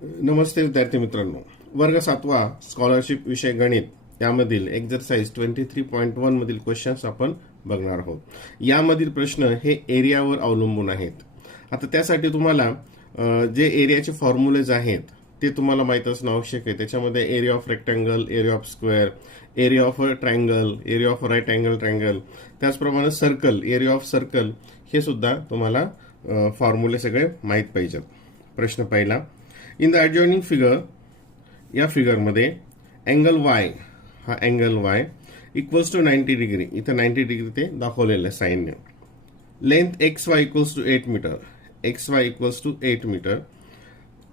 नमस्ते विद्यार्थी मित्रांनो, वर्ग 7वा स्कॉलरशिप विषय गणित यामधील एक्सरसाइज 23.1 मधील क्वेश्चन्स आपण बघणार आहोत. यामधील प्रश्न हे एरियावर अवलंबून आहेत. आता त्यासाठी तुम्हाला जे एरियाचे फॉर्म्युलेज आहेत ते तुम्हाला माहित असणं आवश्यक आहे. त्याच्यामध्ये area of rectangle, area of square, area of triangle, area of right angle triangle, त्याचप्रमाणे सर्कल, एरिया ऑफ सर्कल, हे सुद्धा तुम्हाला फॉर्म्युले सगळे माहीत पाहिजेत. प्रश्न पहिला, इन द ॲडजॉइनिंग फिगर, या फिगरमध्ये अँगल वाय, हा angle Y equals to 90 degree, इथं 90 डिग्री ते दाखवलेलं आहे साईनने. Length X Y equals to 8 metre, X Y equals to 8 metre,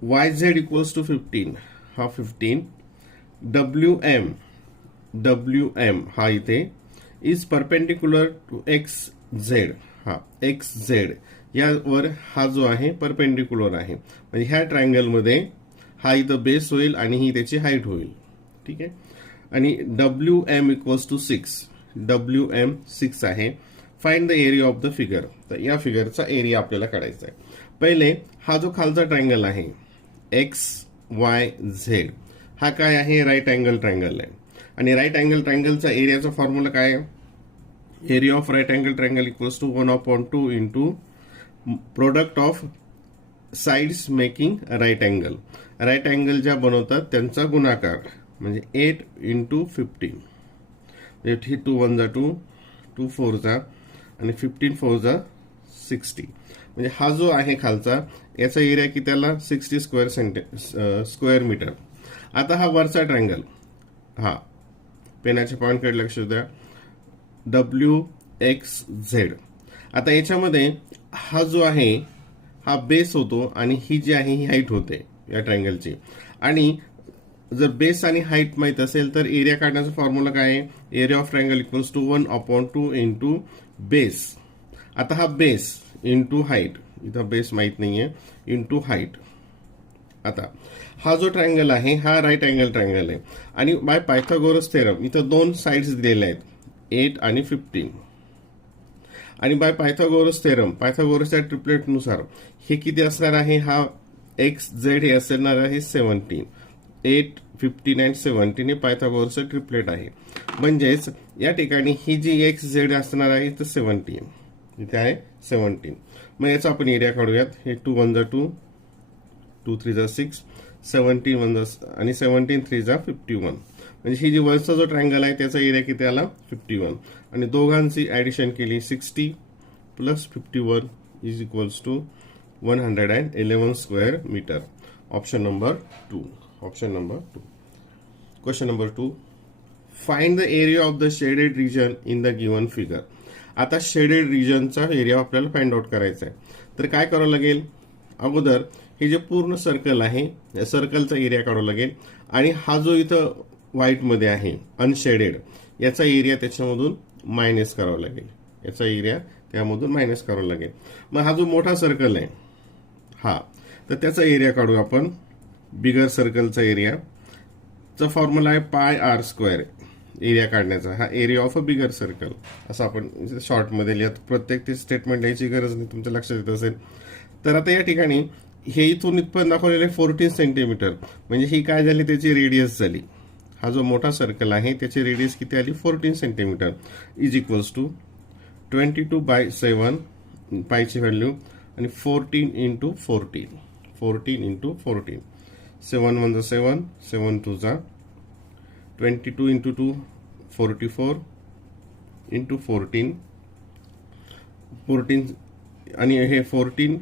Y Z equals to 15, हा 15, डब्ल्यू एम हा इथे is perpendicular to X Z, हा एक्स झेड यावर हा जो आहे परपेंडिक्युलर आहे. म्हणजे ह्या ट्रायंगलमध्ये हा इथं बेस होईल आणि ही त्याची हाईट होईल. ठीक आहे. आणि W M equals to 6, W M 6 आहे. Find the area of the figure. तर या फिगरचा एरिया आपल्याला काढायचा आहे. पहिले हा जो खालचा ट्रायंगल आहे एक्स वाय झेड, हा काय आहे, राईट अँगल ट्रायंगल आहे. आणि राईट अँगल ट्रायंगलचा एरियाचा फॉर्म्युला काय आहे, area of right angle triangle equals to 1/2 into product of sides making right angle. Right angle ज्या बनवतात त्यांचा गुणाकार, म्हणजे 8 इंटू 15, म्हणजे 2 1 जा 2, 2 4 जा आणि 15 4 जा 60. म्हणजे हा जो आहे खालचा, याचा एरिया किती आला, 60 स्क्वेअर मीटर. आता हा वरचा ट्रायंगल, हा पेनाच्या पॉइंटकडे लक्ष द्या, डब्ल्यू एक्स झेड. आता याच्यामध्ये हा जो आहे हा बेस होतो आणि ही जी आहे ही हाईट होते या ट्रायंगलची. आणि जर बेस आणि हाईट माहित असेल तर एरिया काढण्याचा फॉर्म्युला काय आहे, area of triangle equals to 1/2 into base. आता हा बेस इंटू हाईट, इथं बेस माहित नाहीये, इंटू हाईट. आता हा जो ट्रायंगल आहे हा राईट अँगल ट्रायंगल आहे आणि बाय पायथागोरस थेरम इथं दोन साइड्स दिलेल्या आहेत, 8 आणि 15. आणि बाय पायथागोरस थेरम, पायथागोरसच्या ट्रिपलेटनुसार हे किती असणार आहे, हा एक्स झेड हे असणार आहे 17, 8 15 अँड 17 हे पायथागोरसचं ट्रिपलेट आहे. म्हणजेच या ठिकाणी ही जी एक्स झेड असणार आहे तर 17, इथे आहे 17. मग याचा आपण एरिया काढूयात. हे 2 1 जा 2, 2 3 जा 6, 17 1 जा आणि 17 3 जा 51. म्हणजे ही जी वरचा जो ट्रायंगल आहे त्याचा एरिया किती आला, 51. आणि दोघांची ऍडिशन केली, 60 plus 51 is equals to 111 square metre. Option number 2. Option number 2. Question number 2, find the area of the shaded region in the given figure. आता शेडेड रिजनचा एरिया आपल्याला फाइंड आउट करायचा आहे. तर काय करावं लागेल, अगोदर हे जे पूर्ण सर्कल आहे या सर्कलचा एरिया काढावा लागेल. आणि हा जो इथं व्हाईटमध्ये आहे अनशेडेड, याचा एरिया त्याच्यामधून मायनस करावा लागेल, याचा एरिया त्यामधून मायनस करावा लागेल. मग हा जो मोठा सर्कल आहे हा, तर त्याचा एरिया काढू आपण. बिगर सर्कलचा एरिया चा फॉर्म्युला आहे पाय आर स्क्वेअर एरिया काढण्याचा. हा area of a bigger circle असं आपण शॉर्टमध्ये लिहित. प्रत्येक ते स्टेटमेंट लिहायची गरज नाही, तुमच्या लक्षात येत असेल. तर आता या ठिकाणी हे इथून इथपर्यंत दाखवलेले 14 सेंटीमीटर, म्हणजे ही काय झाली, त्याची रेडियस झाली. हा जो मोठा सर्कल आहे त्याची रेडियस किती आली, 14 सेंटीमीटर, इज इक्वल्स टू 22/7 पायची व्हॅल्यू आणि 14 इंटू 14, 14 इंटू 14, 7 1 जा 7, 7 2 जा 22 इंटू 2 44 इंटू 14, 14 आणि हे 14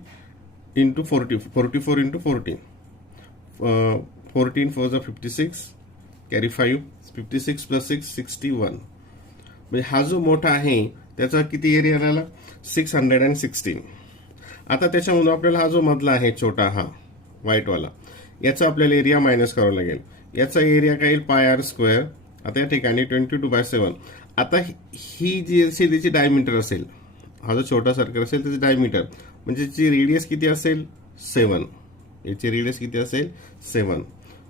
इंटू 44 इंटू 14, 14 4 जा 56, कॅरी 5, 56 प्लस 6 61. म्हणजे हा जो मोठा आहे त्याचा किती एरिया आला, 616. आता त्याच्यामधून आपल्याला हा जो मधला आहे छोटा, हा व्हाईटवाला, याचा आपल्याला एरिया मायनस करावा लागेल. याचा एरिया काय येईल, पाय आर स्क्वेअर. आता या ठिकाणी 22/7. आता ही जी असेल त्याची डायमीटर असेल, हा जो छोटा सर्कल असेल त्याची डायमीटर, म्हणजे याची रेडियस किती असेल, 7. याची रेडियस किती असेल, 7.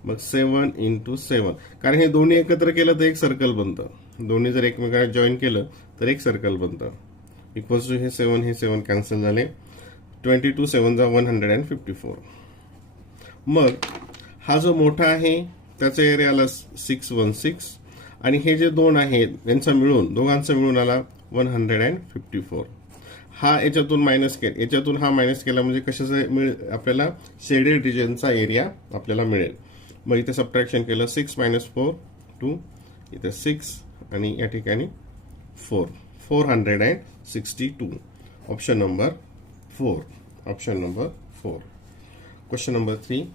मग 7 इंटू 7, कारण हे दोन्ही एकत्र केलं तर एक सर्कल बनतं. दोन्ही जर एकमेकांना जॉईन केलं तर एक सर्कल बनतं. इक्वल्स टू हे 7 कॅन्सल झाले. 22 7 154. मग हा जो मोठा आहे त्याचा एरिया आला 616 आणि हे जे दोन आहेत यांचा मिळून दोघांचा मिळून आला 154. हा याच्यातून याच्यातून हा मायनस केला म्हणजे कशाचा मिळेल आपल्याला शेडेड रिजनचा एरिया आपल्याला मिळेल. मग इथे सबट्रॅक्शन केलं 6 - 4 2 इथे 6 आणि या ठिकाणी 4 462. Option number 4. Option number 4. Question number 3.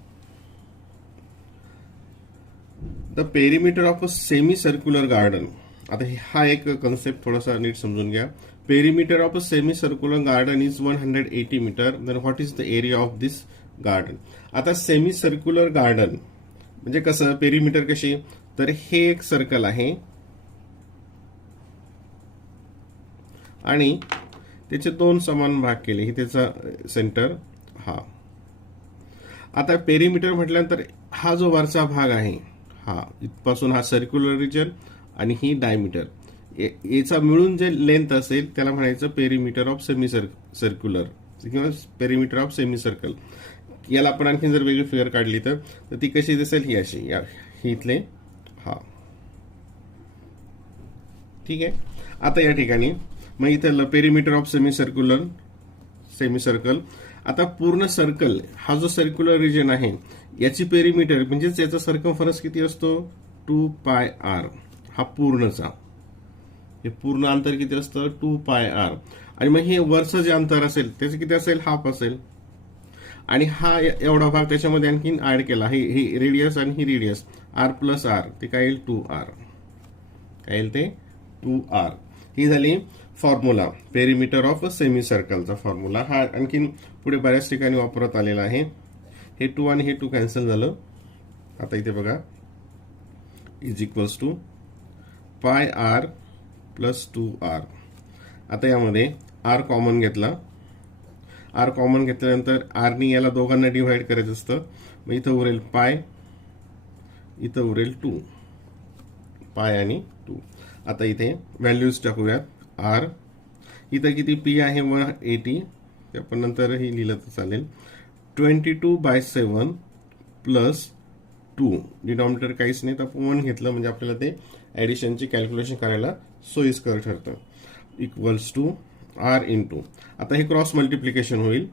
The perimeter of a semi circular garden. आता हा एक कन्सेप्ट थोडासा नीट समजून घ्या. Perimeter of a semi circular garden is 180 metre. Then what is the area of this garden. आता सेमी सर्क्युलर गार्डन म्हणजे कसं, पेरिमीटर कशी, तर हे एक सर्कल आहे आणि त्याचे दोन समान भाग केले, ही त्याचा सेंटर हा. आता पेरिमीटर म्हटल्यानंतर हा जो वरचा भाग आहे हा इथपासून हा सर्क्युलर रिजन आणि ही डायमीटर याचा मिळून जे लेंथ असेल त्याला म्हणायचं पेरिमीटर ऑफ सेमी सर्क्युलर किंवा पेरिमीटर ऑफ सेमी सर्कल. याला आपण आणखी जर वेगळी फिगर काढली तर ती कशी दिसेल, ही अशी, ही इथले हा. ठीक आहे. आता या ठिकाणी मग इथं पेरिमीटर ऑफ सेमी सर्कल. आता पूर्ण सर्कल हा जो सर्क्युलर रिजन आहे याची पेरिमीटर म्हणजेच याचा सर्कमफरन्स किती असतो 2πr. हा पूर्णचा, हे पूर्ण अंतर किती असतं 2πr. आणि मग हे वरचं जे अंतर असेल त्याचं किती असेल, हाफ असेल. आणि हा एवढा भाग त्याच्यामध्ये आणखीन ऍड केला, ही रेडियस आणि ही रेडियस r + r ते काय येईल 2r. काय येईल ते 2r. ही झाली फॉर्म्युला पेरिमीटर ऑफ सेमी सर्कलचा फॉर्म्युला. हा आणखीन पुढे बऱ्याच ठिकाणी वापरत आलेला आहे. हे 2 आणि हे 2 कॅन्सल झालं. आता इथे बघा is equals to πr + 2r. आता यामध्ये r कॉमन घेतला. r कॉमन घेतल्यानंतर r नी याला दोघांना डिव्हाइड करायचं असतं. मग इथं उरेल पाय, इथं उरेल 2, पाय आणि 2. आता इथे व्हॅल्यूज टाकूयात. r इथं किती p आहे 180, ते आपण नंतरही लिहिलं तर चालेल. 22/7 + 2 डिनॉमिनेटर काहीच नाही तर आपण 1 घेतलं म्हणजे आपल्याला ते ऍडिशनची कॅल्क्युलेशन करायला सोयीस्कर ठरतं. इक्वल्स टू r इंटू, आता हे क्रॉस मल्टिप्लिकेशन होईल.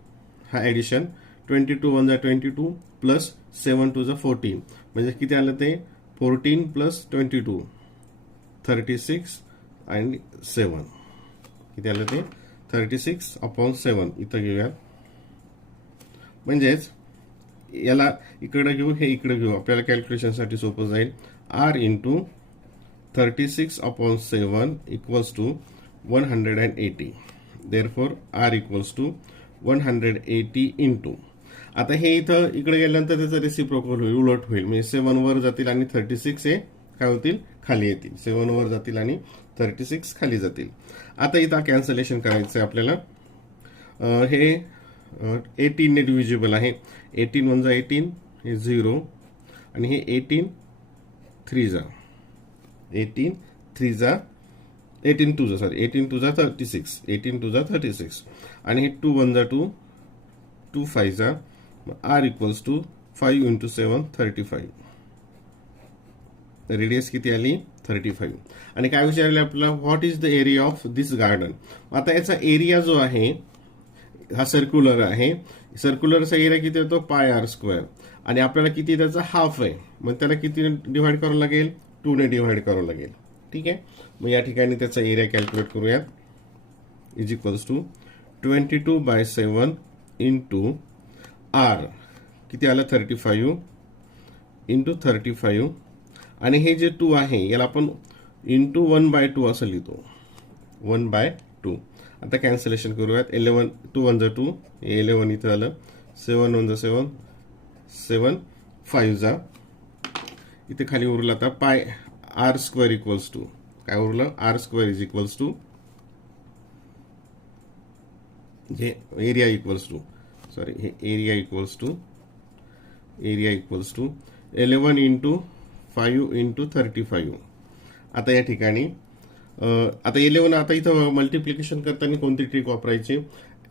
हा ऍडिशन 22 × 1 = 22 + 7 × 2 = 14 म्हणजे किती आलं ते 14 + 22 36 आणि 7 किती आलं ते 36/7. इथं घेऊयात म्हणजेच याला इकडे घेऊ, हे इकडे घेऊ, आपल्याला कॅल्क्युलेशनसाठी सोपं जाईल. r into 36/7 equals to 180. Therefore r equals to 180 into. आता हे इथं इकडे गेल्यानंतर त्याचं रेसिप्रोकल होईल, उलट होईल. म्हणजे 7 वर जातील आणि 36 हे काय होतील खाली येतील. 7 वर जातील आणि 36 खाली जातील. आता इथं कॅन्सलेशन करायचं आहे आपल्याला. हे 18 ने डिव्हिजिबल आहे. 18 × 1 = 18 हे 0 आणि हे 18 3 जा 18 3 जा 18 2 जा 36 18 2 जा 36 आणि हे 2 1 जा 2 2 5 जा. r equals to 5 × 7 35. रेडियस किती आली 35. आणि काय विचारले आपल्याला what is the area of this garden. आता याचा एरिया जो आहे हा सर्क्युलर आहे. सर्क्युलरचा एरिया किती येतो πr² आणि आपल्याला किती त्याचा हाफ आहे. मग त्याला किती डिव्हाइड करावं लागेल 2 ने डिव्हाइड करावं लागेल. ठीक आहे. मग या ठिकाणी त्याचा एरिया कॅल्क्युलेट करूयात. Is equals to 22/7 into r किती आलं 35 इंटू 35 आणि हे जे 2 आहे याला आपण इंटू 1/2 असं लिहितो 1/2. आता कॅन्सलेशन करूयात. 11 2 1 जा 2 11 इथं आलं 7 1 जा 7 7 5 जा इथे खाली उरलं आता पाय r² इक्वल्स टू काय उरलं r² इज इक्वल्स टू हे एरिया इक्वल्स टू हे area equals to 11 into 5 into 35. आता या ठिकाणी आता 11 आता इथं मल्टिप्लिकेशन करताना कोणती ट्रिक वापरायची.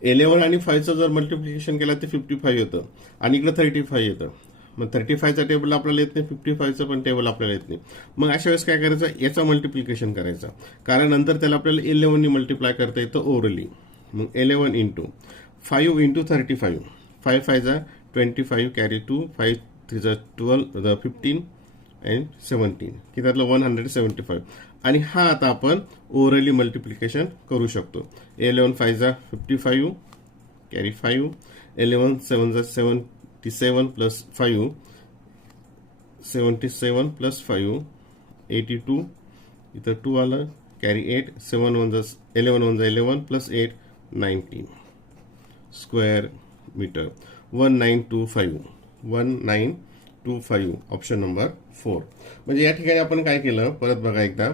11 आणि 5चं जर मल्टिप्लिकेशन केलं तर 55 येतं आणि इकडे 35 येतं. मग 35चा टेबल आपल्याला येत नाही, 55चं पण टेबल आपल्याला येत नाही. मग अशा वेळेस काय करायचं, याचा मल्टिप्लिकेशन करायचं, कारण नंतर त्याला आपल्याला 11 मल्टिप्लाय करता येतं ओरली. मग 11 इंटू 5 इंटू 35, 5 5 25 कॅरी 2, 5 3 12 15 अँड 17, की त्यातलं 175. आणि हा आता आपण ओरली मल्टिप्लिकेशन करू शकतो. 11 5 55 कॅरी 5, 11 7 77 प्लस 5 77 प्लस 5 82, इथं 2 आलं, carry 8, 7 1 11 1 11 plus 8 19 square metre. 1925 1925 option number 4. म्हणजे या ठिकाणी आपण काय केलं, परत बघा एकदा.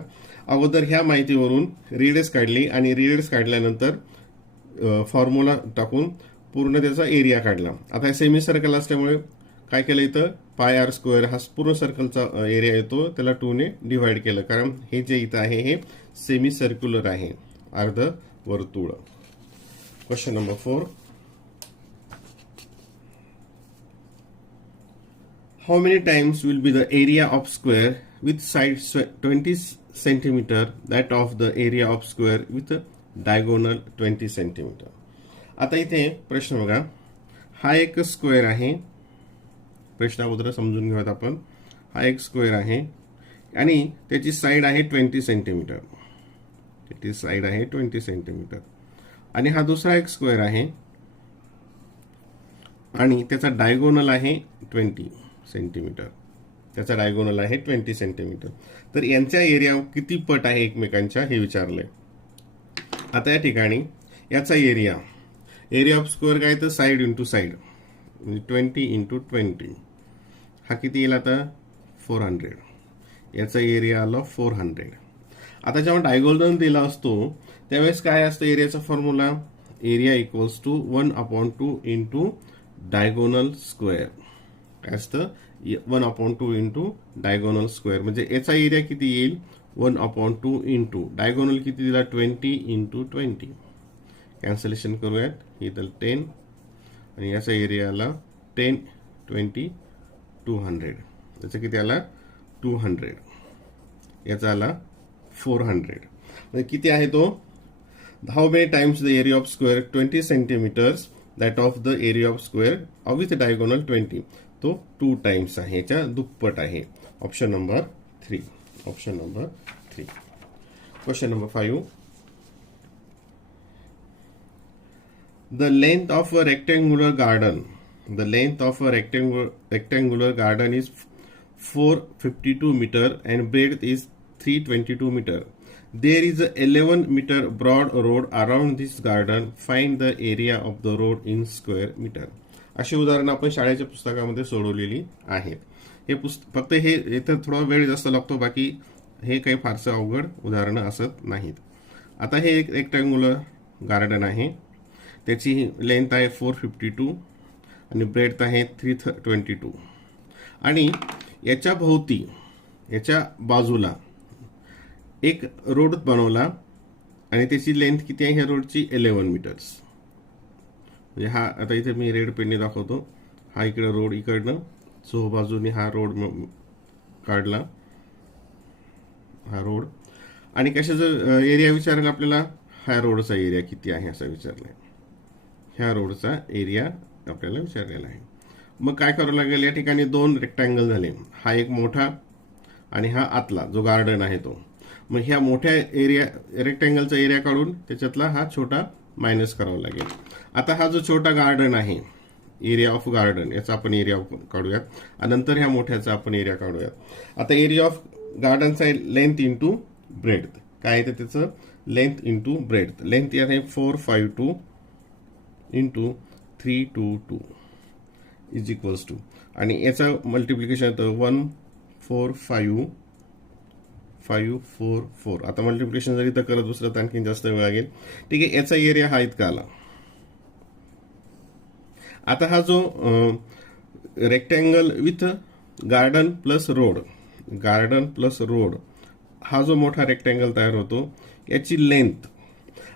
अगोदर ह्या माहितीवरून रेडियस काढली आणि रेडियस काढल्यानंतर फॉर्म्युला टाकून पूर्ण त्याचा एरिया काढला. आता सेमी सर्कल असल्यामुळे काय केलं, इथं पाय आर स्क्वेअर हा पूर्ण सर्कलचा एरिया येतो, त्याला 2 ने डिवाइड केलं, कारण हे जे इथं आहे हे सेमी सर्क्युलर आहे, अर्ध वर्तुळ. Question number 4. How many times will be the area of square with side 20 centimeter that of the area of square with diagonal 20 centimeter? आता इथे प्रश्न बघा, हा एक स्क्वेअर आहे. प्रश्न अगोदर समजून घेऊयात आपण. हा एक स्क्वेअर आहे आणि त्याची साईड आहे 20 सेंटीमीटर. त्याची साईड आहे 20 सेंटीमीटर. आणि हा दुसरा एक स्क्वेअर आहे आणि त्याचा डायगोनल आहे 20 सेंटीमीटर. त्याचा डायगोनल आहे 20 सेंटीमीटर. तर यांच्या एरिया किती पट आहे एकमेकांच्या हे विचारलंय. आता या ठिकाणी याचा एरिया ऑफ स्क्वेअर काय, तर साईड इंटू साईड, म्हणजे 20 इंटू 20. हा किती येईल आता 400. याचा एरिया आला 400. आता जेव्हा डायगोनल दिला असतो त्यावेळेस काय असतं एरियाचा formula, area equals to 1/2 into diagonal square. काय असतं 1/2 इंटू डायगोनल स्क्वेअर. म्हणजे याचा एरिया किती येईल 1/2 इंटू डायगोनल किती दिला 20 इंटू 20. कॅन्सलेशन करूयात, इथं 10 आणि याचा एरिया आला 10 20 200. याचा किती आला 200. याचा आला 400. म्हणजे किती आहे तो, how many times the area of square 20 centimetres that of the area of square with diagonal 20. तो 2 टाइम्स आहे, याच्या दुप्पट आहे. Option number 3. Option number 3. Question number 5. The length of a rectangular garden. The length of a rectangular garden is 452 meter and breadth is 322 meter. There is a 11 meter broad road around this garden. Find the area of the road in square meter. अशी उदाहरणं आपण शाळेच्या पुस्तकामध्ये सोडवलेली आहेत. हे फक्त हे इथं थोडा वेळ जास्त लागतो, बाकी हे काही फारसं अवघड उदाहरणं असत नाहीत. आता हे एक रेक्टँग्युलर गार्डन आहे. त्याची लेंथ आहे 452 आणि ब्रेडथ आहे 322. आणि याच्या भोवती याच्या बाजूला एक रोड बनवला आणि त्याची लेंथ किती आहे ह्या रोडची 11 मीटर्स. म्हणजे हा आता इथे मी रेड पेनने दाखवतो. हा इकडे रोड, इकडनं बाजूने हा रोड काढला, हा रोड. आणि कशाचा एरिया विचारला आपल्याला, ह्या रोडचा एरिया किती आहे असं विचारलाय. ह्या रोडचा एरिया आपल्याला विचारलेला आहे. मग काय करावं लागेल, या ठिकाणी 2 रेक्टँगल झाले. हा एक मोठा आणि हा आतला जो गार्डन आहे तो. मग ह्या मोठ्या एरिया रेक्टँगलचा एरिया काढून त्याच्यातला हा छोटा मायनस करावा लागेल. आता हा जो छोटा गार्डन आहे, एरिया ऑफ गार्डन, याचा आपण एरिया काढूयात आणि नंतर ह्या मोठ्याचा आपण एरिया काढूयात. आता एरिया ऑफ गार्डनचा लेंथ इंटू ब्रेडथ काय आहे, तर त्याचं लेंथ इंटू ब्रेडथ. लेंथ यात आहे 452 इंटू 322 इज इक्वल्स टू, आणि याचं मल्टिप्लिकेशन येतं 14544. आता मल्टिप्लिकेशन जरी तर करत बसलं तर आणखी जास्त वेळ लागेल. ठीक आहे, याचा एरिया हा इतका आला. आता हा जो rectangle with garden plus road, garden plus road, हा जो मोठा रेक्टँगल तयार होतो याची लेंथ,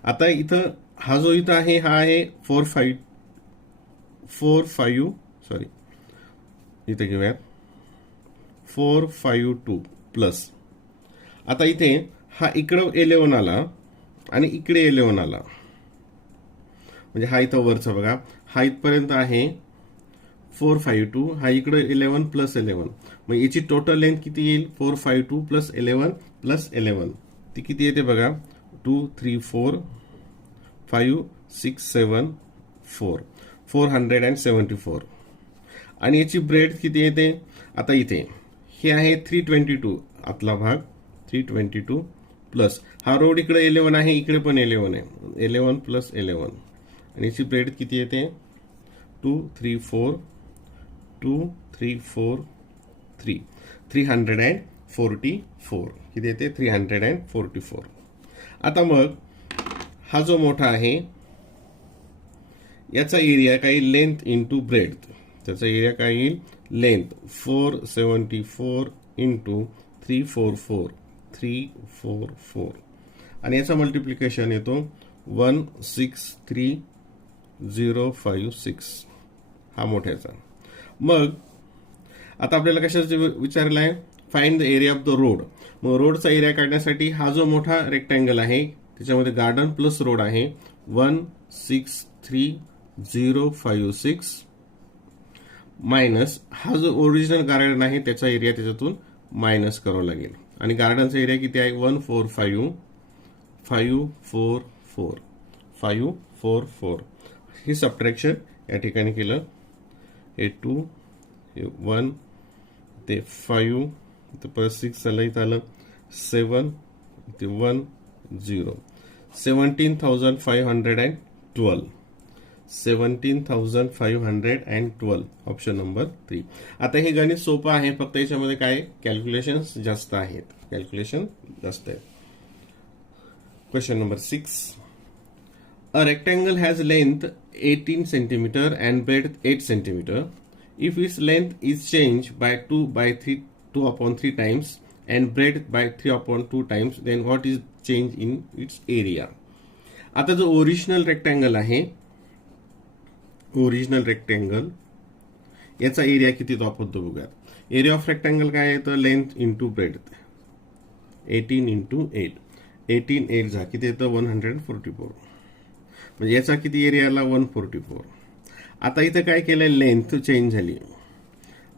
आता इथं हा जो इथं आहे हा आहे 452 इथे घेऊयात 452 प्लस. आता इथे हा इकडं 11 आला आणि इकडे 11 आला, म्हणजे हा इथं वरचा बघा, हा इथपर्यंत आहे 452, हा इकडे 11 प्लस 11, मग याची टोटल लेंथ किती येईल? 452 प्लस 11 प्लस 11, ती किती येते बघा? 2 3 4 5 6 7 4 474. आणि याची ब्रेड किती येते? आता इथे हे आहे 322 आतला भाग, 322 प्लस हा रोड इकडे 11 आहे, इकडे पण 11 आहे, 11 प्लस 11, आणि याची ब्रेड किती येते? 2 3 4 2 3 4 3 344. किती येते? 344. आता मग हा जो मोठा आहे याचा एरिया काय? Length into breadth. त्याचा एरिया काय येईल? लेंथ 474 इंटू 344 344, आणि याचा मल्टिप्लिकेशन येतो 163056, हा मोठ्याचा. मग आता आपल्याला कशाचं विचारलं आहे? Find the area of the road. मग रोडचा एरिया काढण्यासाठी हा जो मोठा रेक्टँगल आहे त्याच्यामध्ये गार्डन प्लस रोड आहे 163056 मायनस हा जो ओरिजिनल गार्डन आहे त्याचा एरिया त्याच्यातून मायनस करावा लागेल, आणि गार्डनचा एरिया किती आहे? 145,544. हे सबट्रॅक्शन या ठिकाणी केलं, हे 2 हे 1 ते 5 ते परत 6 आलं, इथं आलं 7 ते 1 0, 17,512. 17,512, ऑप्शन नंबर 3. आता हे गणित सोपं आहे, फक्त याच्यामध्ये काय कॅल्क्युलेशन जास्त आहेत, question number 6. A rectangle has length 18 centimeter and breadth 8 centimeter. If its length is changed by 2/3 times and breadth by 3/2 times, then what is change in its area? आता जो ओरिजिनल रेक्टँगल आहे, original rectangle याचा area किती तो आपण बघूया. Area of rectangle काय आहे? तर लेंथ इंटू ब्रेडथ, 18 इंटू 8, 18 8 जा किती येतं? 144, म्हणजे याचा किती एरिया आला? 144. आता इथं काय केलंय? लेंथ चेंज झाली.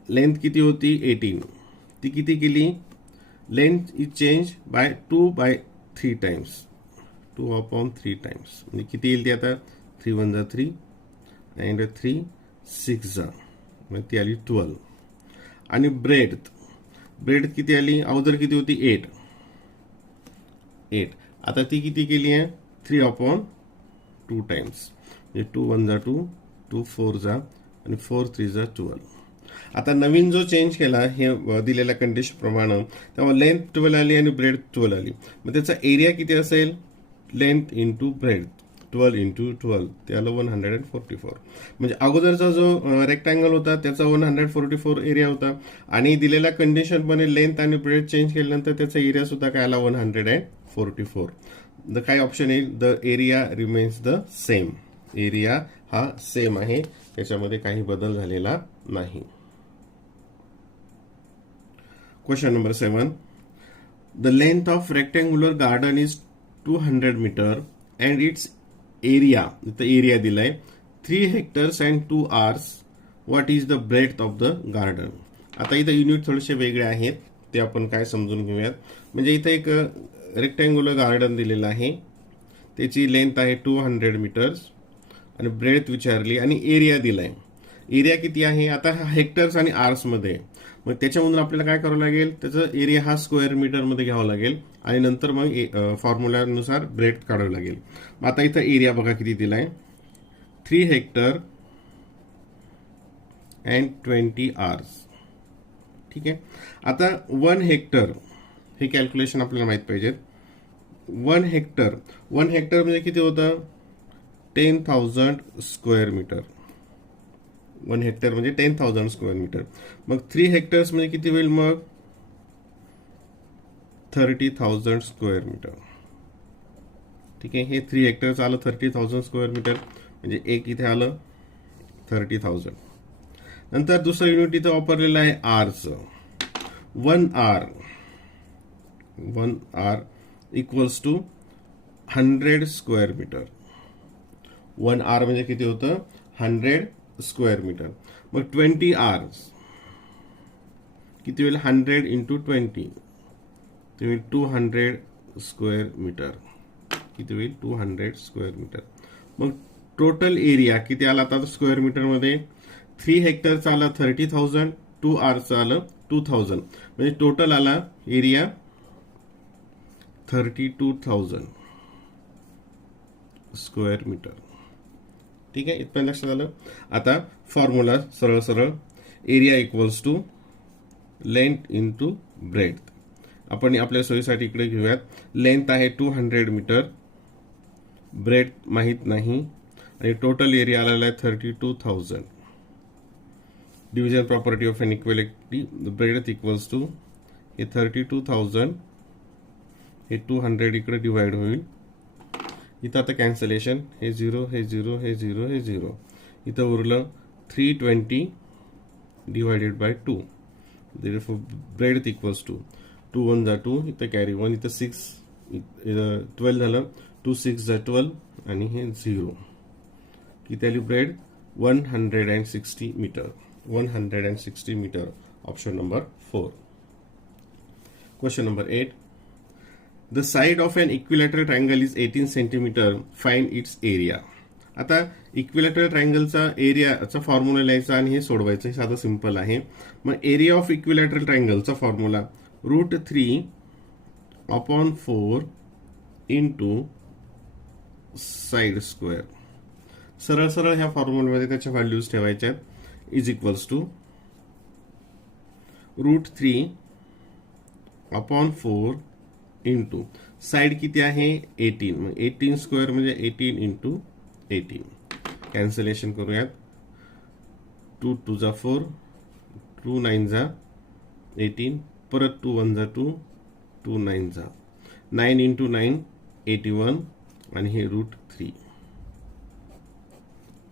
लेंथ किती होती? 18, ती किती केली? Length is change bye 2/3 times, 2/3 times, म्हणजे किती येईल ती आता? 3 1 जा 3 अँड 3 6 जा, म्हणजे ती आली 12. आणि ब्रेडथ किती आली? अगोदर किती होती? 8. आता ती किती केली आहे? 3/2 टाइम्स, म्हणजे 2 1 जा 2 2 4 जा आणि 4 3 जा 12. आता नवीन जो चेंज केला हे दिलेल्या कंडिशन प्रमाणे, तेव्हा लेंथ 12 आली आणि ब्रेड 12 आली, मग त्याचा एरिया किती असेल? लेंथ इंटू ब्रेड, 12 इंटू 12, ते आलं 144. म्हणजे अगोदरचा जो रेक्टँगल होता त्याचा 144 एरिया होता, आणि दिलेल्या कंडिशनमध्ये लेंथ आणि ब्रेड चेंज केल्यानंतर त्याचा एरिया सुद्धा काय आला? 144. द काय ऑप्शन येईल? The area remains the same. Area हा सेम आहे, त्याच्यामध्ये काही बदल झालेला नाही. Question number 7. The length of rectangular garden is 200 metre and its area, इथं एरिया दिलाय 3 hectares and 2 ares. What is the breadth of the garden? आता इथं युनिट थोडेसे वेगळे आहेत, ते आपण काय समजून घेऊयात. म्हणजे इथं एक रेक्टँग्युलर गार्डन दिलेलं आहे, त्याची लेंथ आहे 200 मीटर्स आणि ब्रेड्थ विचारली आणि एरिया दिलाय. एरिया किती आहे? आता हा हेक्टर्स आणि आर्स मध्ये, मग त्याच्यामधून आपल्याला काय करावं लागेल? त्याचा एरिया हा स्क्वेअर मीटर मध्ये घ्यावा लागेल आणि नंतर मग फॉर्म्युल्यानुसार ब्रेड्थ काढावं लागेल. मग आता इथं एरिया बघा किती दिलाय? 3 हेक्टर अँड 20 आर्स. ठीक आहे. आता 1 हेक्टर हे कॅल्क्युलेशन आपल्याला माहित पाहिजे. 1 हेक्टर म्हणजे किती होतं? 10,000 स्क्वेअर मीटर. 1 हेक्टर म्हणजे 10,000 स्क्वेअर मीटर. मग 3 हेक्टर्स म्हणजे किती होईल? मग 30,000 स्क्वेअर मीटर. ठीक आहे. हे 3 हेक्टर्स आलं 30,000 स्क्वेअर मीटर, म्हणजे एक इथे आलं 30,000. नंतर दुसरं युनिट इथं वापरलेलं आहे आरचं. 1 are equals to 100 square metre. 1 are म्हणजे किती होतं? 100 स्क्वेअर मीटर. मग 20 आर्स किती होईल? 100 इंटू 20 ते होईल 200 स्क्वेअर मीटर. किती होईल? 200 स्क्वेअर मीटर. मग टोटल एरिया किती आला आता स्क्वेअर मीटर मध्ये? 3 हेक्टरचा आला 30,000, 2 आरचं आलं 2,000, म्हणजे टोटल आला एरिया 32,000 स्क्वेअर मीटर. ठीक आहे, इथपर्यंत लक्षात आलं. आता फॉर्म्युला सरळ सरळ, area equals to length into breadth. आपण आपल्या सोयीसाठी इकडे घेऊयात. लेंथ आहे 200 मीटर, ब्रेथ माहीत नाही, आणि टोटल एरिया आलेला आहे 32,000. Division property of an equality, breadth equals to हे 32,000, हे 200 इकडे डिवाइड होईल. इथं आता कॅन्सलेशन, हे 0, हे 0, हे 0, हे 0. इथं उरलं 320 divided by 2. therefore breadth equals to 2 1 जा 2, इथं कॅरी 1, इथं 6, 12 झालं, 2 6 जा 12, आणि हे 0. किती आली breadth? 160 metre. 160 metre. Option number 4. Question number 8. The side of an equilateral triangle is 18 centimeter. Find its area. आता इक्विलॅटरल ट्रायंगलचा एरियाचा फॉर्म्युला लिहायचा आणि हे सोडवायचं. हे साधं सिंपल आहे. मग एरिया ऑफ इक्विलॅटरल ट्रायंगलचा फॉर्म्युला √3/4 इंटू साइड स्क्वेअर. सरळ सरळ ह्या फॉर्म्युल्यामध्ये त्याच्या व्हॅल्यूज ठेवायच्या आहेत. Is equals to √3/4 into side किती आहे? 18. मग 18 स्क्वेअर म्हणजे 18 इंटू 18. कॅन्सलेशन करूयात. 2 2 जा 4, 2 9 जा 18, परत 2 1 जा 2, 2 9 जा 9 इंटू 9 81, आणि हे √3.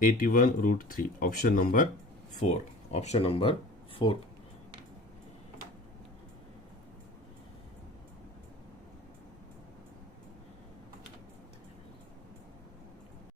81 √3. Option number 4. Option number 4.